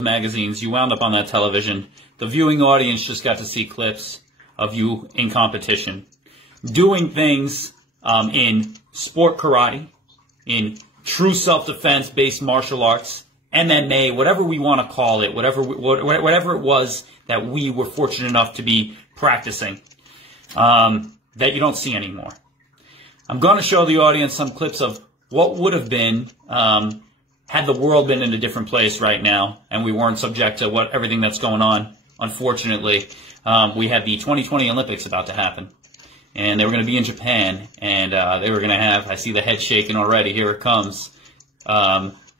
magazines, you wound up on that television. The viewing audience just got to see clips of you in competition, doing things in sport karate, in true self-defense based martial arts, MMA, whatever we want to call it, whatever it was that we were fortunate enough to be practicing, that you don't see anymore. I'm going to show the audience some clips of what would have been had the world been in a different place right now and we weren't subject to everything that's going on. Unfortunately, we had the 2020 Olympics about to happen, and they were going to be in Japan, and they were going to have, I see the head shaking already, here it comes,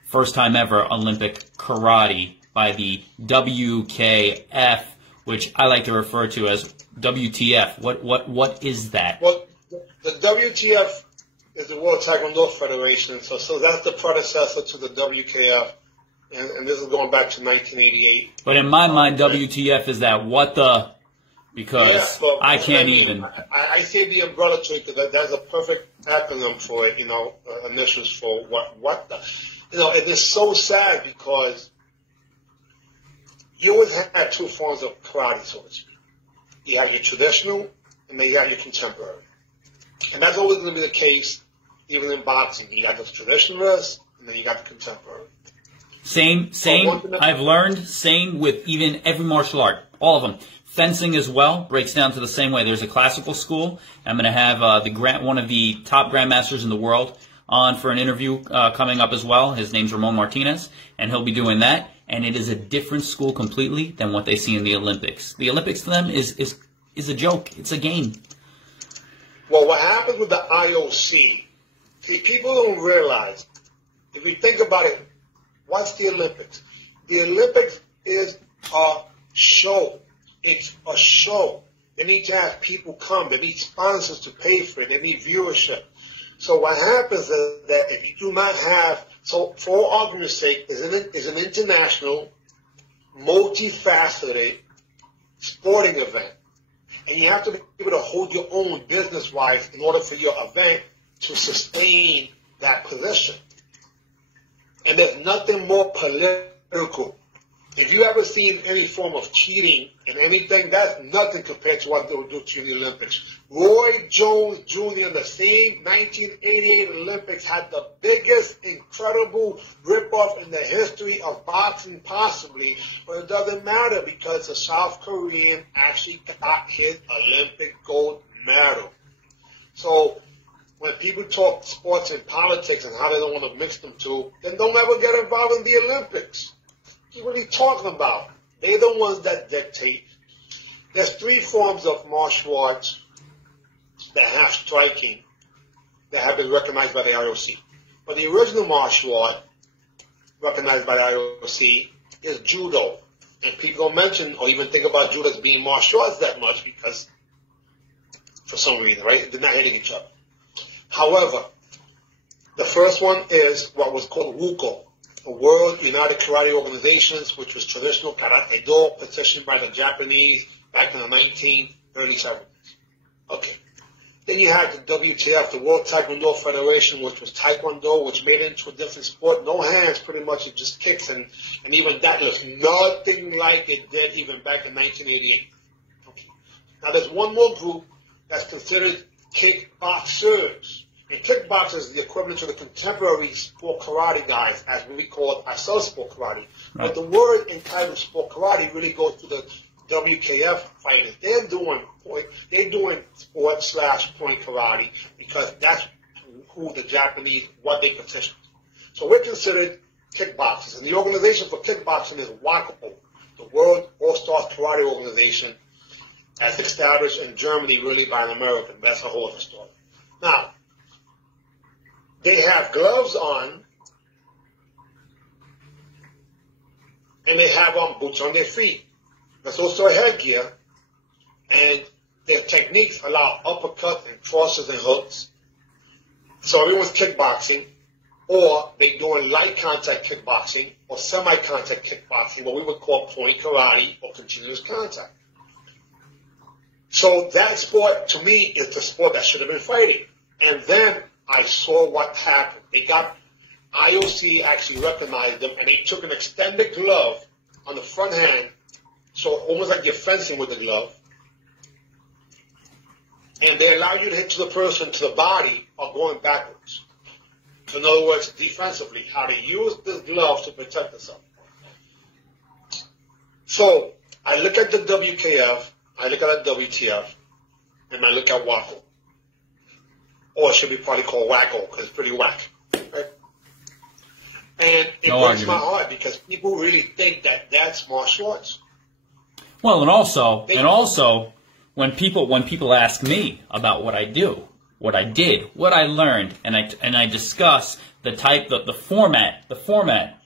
first time ever Olympic karate by the WKF, which I like to refer to as WTF. What is that? Well, the WTF is the World Taekwondo Federation, so that's the predecessor to the WKF, and this is going back to 1988. But in my mind, WTF is that what the, because yeah, I can't even. I say the umbrella to it because that's a perfect acronym for it, initials for what the, it is so sad because you always had two forms of karate, so to speak. You have your traditional, and then you have your contemporary. And that's always going to be the case, even in boxing. You got the traditionalists, and then you got the contemporary. Same. I've learned same with even every martial art, all of them. Fencing as well breaks down to the same way. There's a classical school. I'm going to have one of the top grandmasters in the world on for an interview coming up as well. His name's Fontanez, and he'll be doing that. And it is a different school completely than what they see in the Olympics. The Olympics to them is a joke. It's a game. Well, what happens with the IOC, see, people don't realize, if you think about it, what's the Olympics? The Olympics is a show. It's a show. They need to have people come. They need sponsors to pay for it. They need viewership. So what happens is that if you do not have, so for argument's sake, is an international, multifaceted sporting event. And you have to be able to hold your own business-wise in order for your event to sustain that position. And there's nothing more political. If you ever seen any form of cheating in anything, that's nothing compared to what they would do to you in the Olympics. Roy Jones Jr. in the same 1988 Olympics had the biggest, incredible ripoff in the history of boxing possibly, but it doesn't matter because the South Korean actually got his Olympic gold medal. So when people talk sports and politics and how they don't want to mix them two, then don't ever get involved in the Olympics. What are you talking about? They're the ones that dictate. There's three forms of martial arts that have striking that have been recognized by the IOC. But the original martial art recognized by the IOC is judo. And people don't mention or even think about judo as being martial arts that much because, for some reason, right, they're not hitting each other. However, the first one is what was called WUKO, the World United Karate Organizations, which was traditional karate do petitioned by the Japanese back in the early 70s. Okay. Then you had the WTF, the World Taekwondo Federation, which was Taekwondo, which made it into a different sport. No hands, pretty much, it just kicks. And even that looks nothing like it did even back in 1988. Okay. Now there's one more group that's considered kickboxers. And kickboxers is the equivalent to the contemporary sport karate guys, as we call ourselves sport karate. Right. But the word entitled sport karate really goes to the WKF fighters. They're doing sport/point karate because that's who the Japanese, what they petition. So we're considered kickboxers. And the organization for kickboxing is WAKO, the World All-Star Karate Organization, as established in Germany really by an American. That's a whole other story. Now, they have gloves on, and they have boots on their feet. That's also a headgear, and their techniques allow uppercuts and crosses and hooks. So everyone's kickboxing, or they're doing light contact kickboxing, or semi-contact kickboxing, what we would call point karate or continuous contact. So that sport, to me, is the sport that should have been fighting. And then I saw what happened. IOC actually recognized them, and they took an extended glove on the front hand, so almost like you're fencing with the glove. And they allow you to hit to the person, to the body, or going backwards. So in other words, defensively, how to use this glove to protect yourself. So I look at the WKF, I look at the WTF, and I look at WACO. Or it should be probably called WACO, because it's pretty whack. Right? And it breaks my heart, because people really think that that's martial arts. Well, and also, when people ask me about what I do, what I did, what I learned, and I discuss the format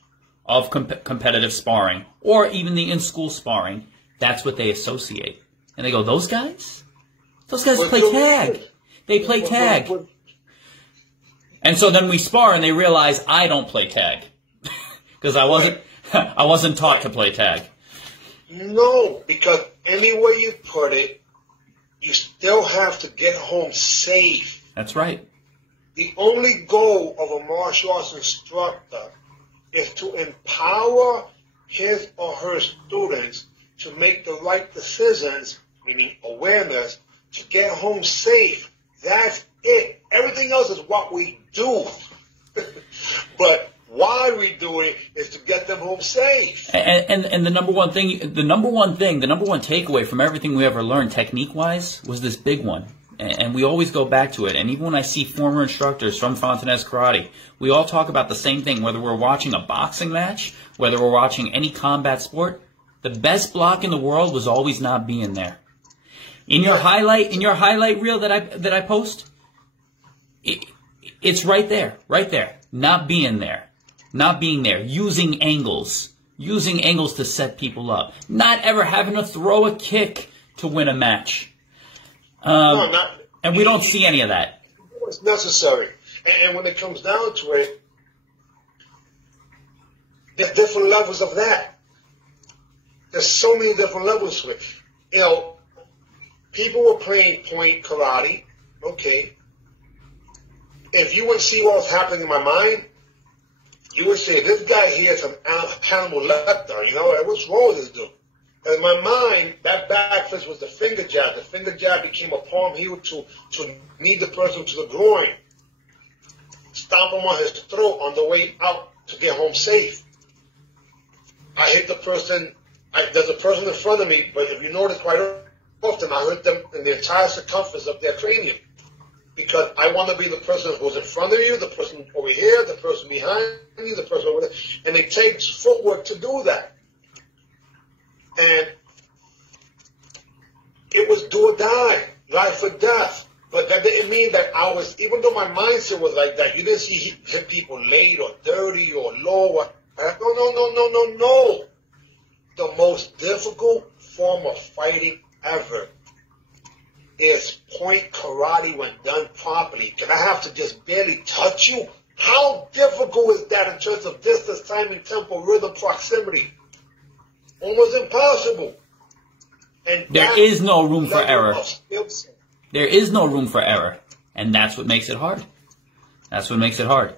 of competitive sparring, or even the in-school sparring, that's what they associate. And they go, those guys play tag. They play tag. And so then we spar, and they realize I don't play tag because I wasn't taught to play tag. No, because any way you put it, you still have to get home safe. That's right. The only goal of a martial arts instructor is to empower his or her students to make the right decisions, meaning awareness, to get home safe. That's it. Everything else is what we do. But why we do it is to get them home safe. And the number one takeaway from everything we ever learned technique-wise was this big one. And we always go back to it. And even when I see former instructors from Fontanez Karate, we all talk about the same thing, whether we're watching a boxing match, whether we're watching any combat sport. The best block in the world was always not being there. In your highlight reel that I post, it's right there. Not being there. Using angles to set people up. Not ever having to throw a kick to win a match. And we don't see any of that. It's necessary. And when it comes down to it, there's different levels of that. There's so many different levels to it. You know, people were playing point karate. Okay. If you would see what was happening in my mind, you would say, this guy here is an animal lecter. You know, what's wrong with this dude? And in my mind, that back fist was the finger jab. The finger jab became a palm heel to knee the person to the groin. Stomp him on his throat on the way out to get home safe. I hit the person. There's a person in front of me, but if you notice quite often, I hit them in the entire circumference of their cranium. Because I want to be the person who's in front of you, the person over here, the person behind you, the person over there. And it takes footwork to do that. And it was do or die, life or death. But that didn't mean that I was, even though my mindset was like that, you didn't see hit people late or dirty or low. No. The most difficult form of fighting ever is point karate when done properly. Can I have to just barely touch you? How difficult is that in terms of distance, timing, tempo, rhythm, proximity? Almost impossible. And there is no room for error. There is no room for error. And that's what makes it hard. That's what makes it hard.